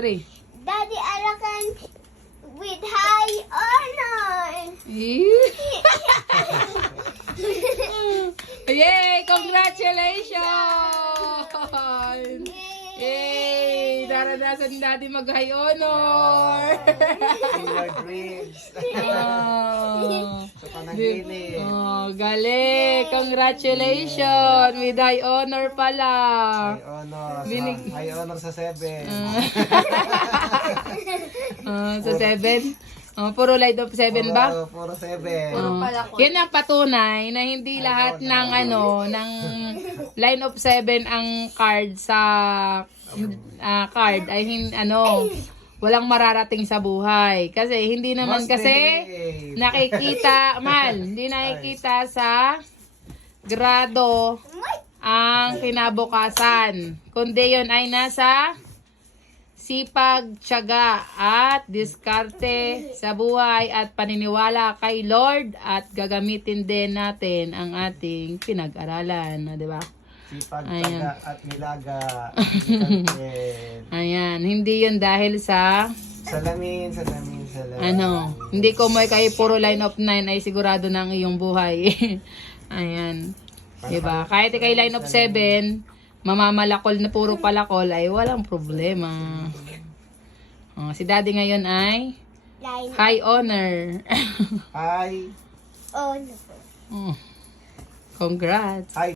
Three. Daddy Arakan with high honor. Yay! Congratulations! Yay! Daranasan natin mag-high honor! In your dreams. Oh, Sa panaginip. oh, galing! Congratulations! With high honor pala! High honor. Binig- High honor sa 7. Sa 7? Puro light of 7 ba? Puro 7. Yan ang patunay na hindi lahat ng ng line of 7 ang card sa card ay walang mararating sa buhay. Kasi hindi naman kasi nakikita, hindi nakikita sa grado ang kinabukasan. Kundi yun ay nasa sipag, tiyaga, at diskarte sa buhay at paniniwala kay Lord at gagamitin din natin ang ating pinag-aralan, di ba? Sipag, Ayan. taga, at nilaga. Ayan, hindi yun dahil sa Salamin. hindi ko may kayo puro line of 9 ay sigurado na ang iyong buhay. Ayan. Diba? Kahit ikay line of 7, mamamalakol na puro palakol ay walang problema. Si daddy ngayon ay Line high honor. High. honor. Congrats. High